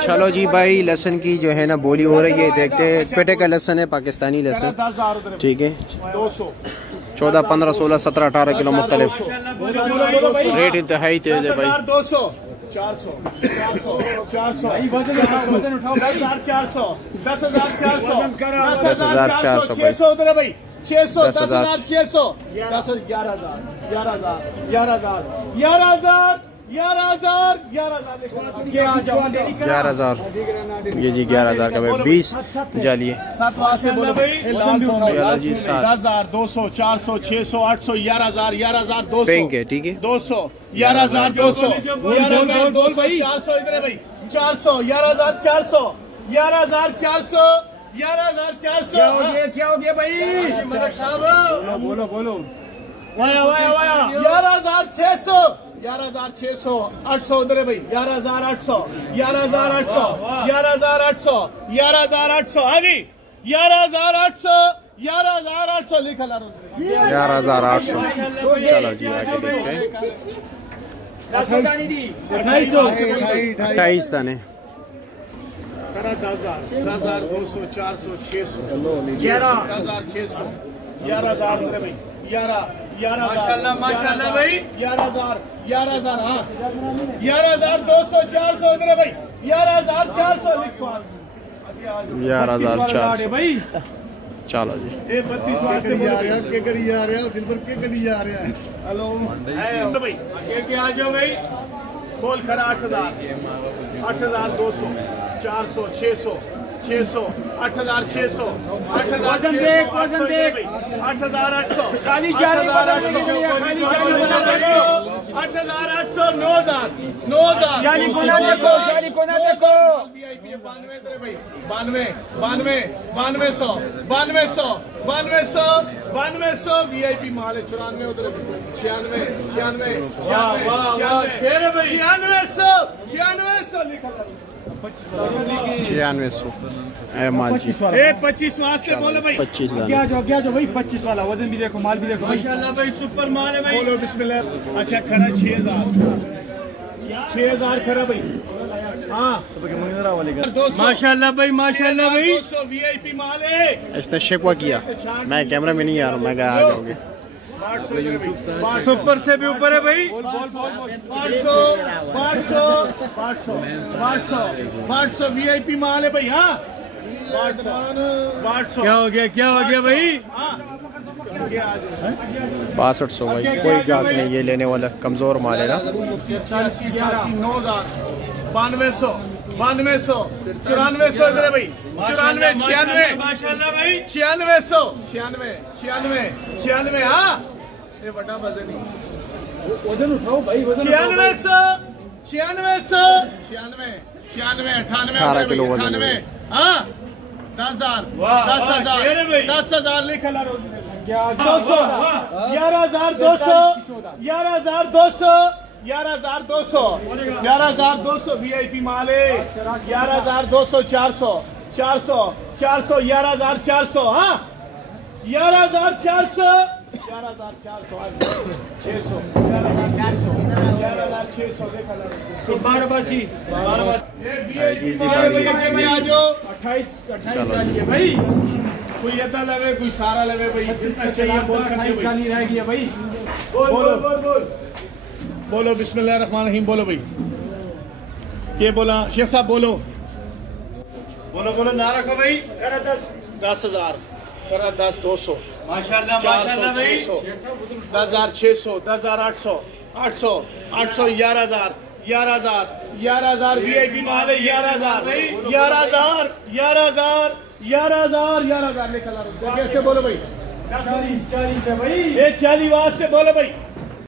चलो जी भाई, लहसुन की जो है ना बोली हो रही है, देखते हैं। पेटे का लहसुन है, पाकिस्तानी लहसुन, ठीक है। 14, 15, 16, 17, 18 किलो मुख्तलिफ रेट इंतहाई तेज है भाई। 200, 400, 400, 400, 10,400, 10,400, 600 उधर है भाई, 600, 10,600, 11,000, 11,000, 11,000, 11,000, 11,000, 11,000, ये जी 11,000 का भाई। 20 जालिए 10,000, 200, 400, 600, 800, 11,000, 11,200 बैंक है, ठीक है। 200, 11,200, 11,200, 400 इधर है भाई, 400, 11,400, 11,400, 11,400। क्या हो गया भाई? बोलो बोलो। 11,600, 11,600, 800 उधर है भाई, 11,800, 11,800, 11,800, 11,800 आगे, 11,800, 11,800 लिखा ला 11,800। चलो जी आगे देखते हैं। 28 दाने। 10,000, 10,200, 400, 600, 11,600, 11,000 उधर है भाई, 11,000 माशाल्लाह भाई, 11,000, 11,000, हाँ 11,200, 400 उधर है भाई, 11,400 लिख स्वाद, 11,400 भाई। चलो जी, 32 वास्ते बोल रहे हैं, के करी जा रहे हो, दिल पर के करी जा रहे हैं। हेलो भाई, आगे आ जाओ भाई, बोल खरा 8,000, 8,200, 400, 600, 600, 8,600, 8,600, 8,800, 8,800, 8,800, 9,000, 9,000, जानी कोना देखो, जानी कोना देखो। VIP 92 इधर है भाई, 92, 92, 9200, 9200, 9200, 9200 VIP माल है, 94 उधर है, 96, 96, 9600, 9600 लिखा 9600 मान जी। 25 वास्ते बोलो भाई, 25 क्या जो भाई 25 वाला वजन भी देखो, माल भी देखो माशाल्लाह भाई, सुपर माल है भाई। बोलो बिस्मिल्लाह। अच्छा खरा 6,000, 6,000 खरा भाई, हाँ माशाल्लाह भाई, माशाल्लाह भाई, 200 VIP माल है। इसने शिकवा किया, मैं कैमरा में नहीं आ रहा हूँ, मैं आ जाओगे। सुपर से भी ऊपर है भाई, 500, 500, 500, 500, 500 VIP माल है भाई, हाँ 500। क्या हो गया भाई? 6200 भाई, कोई गाहक नहीं, ये लेने वाला कमजोर माल है ना। 87, 89, 9,000, 9200, 9200, 9400 इधर है भाई, 94, 96 माशाल्लाह भाई, 9600, 96, 96, 96, हाँ ये बड़ा वजन है, वजन उठाओ भाई, 9600, 9600, 96, 96, 98 किलो वजन, 98, हाँ 10,000, 10,000, 10,000 लिखा ला रोज 200, 11,200, 11,200, 11,200, 11,200 VIP माल है, 11,200, 400, 400, 400, 11,400, हाँ 11,400, 11,400, 600, 11,600, 11,600 देखा ला 12 आ जाओ। 28 साल है भाई, कोई अदा लगे, कोई सारा लगे भाई, जितना चाहिए बोल सकते भाई। रह गया भाई, बोलो बिस्मिल्लाहिर्रहमानिर्रहीम, बोलो भाई, ये बोला शेख साहब, बोलो ना रखो भाई। 10,000, 10,200 माशाल्लाह, 400, 600, 10,600, 10,800, 800, 800, 11,000, 11,000, 11,000 VIP माल है, 11,000, 11,000, 11,000, 11,000, 11,000 निकला। कैसे बोलो भाई? 40 है भाई, ये 40 वाट से बोलो भाई,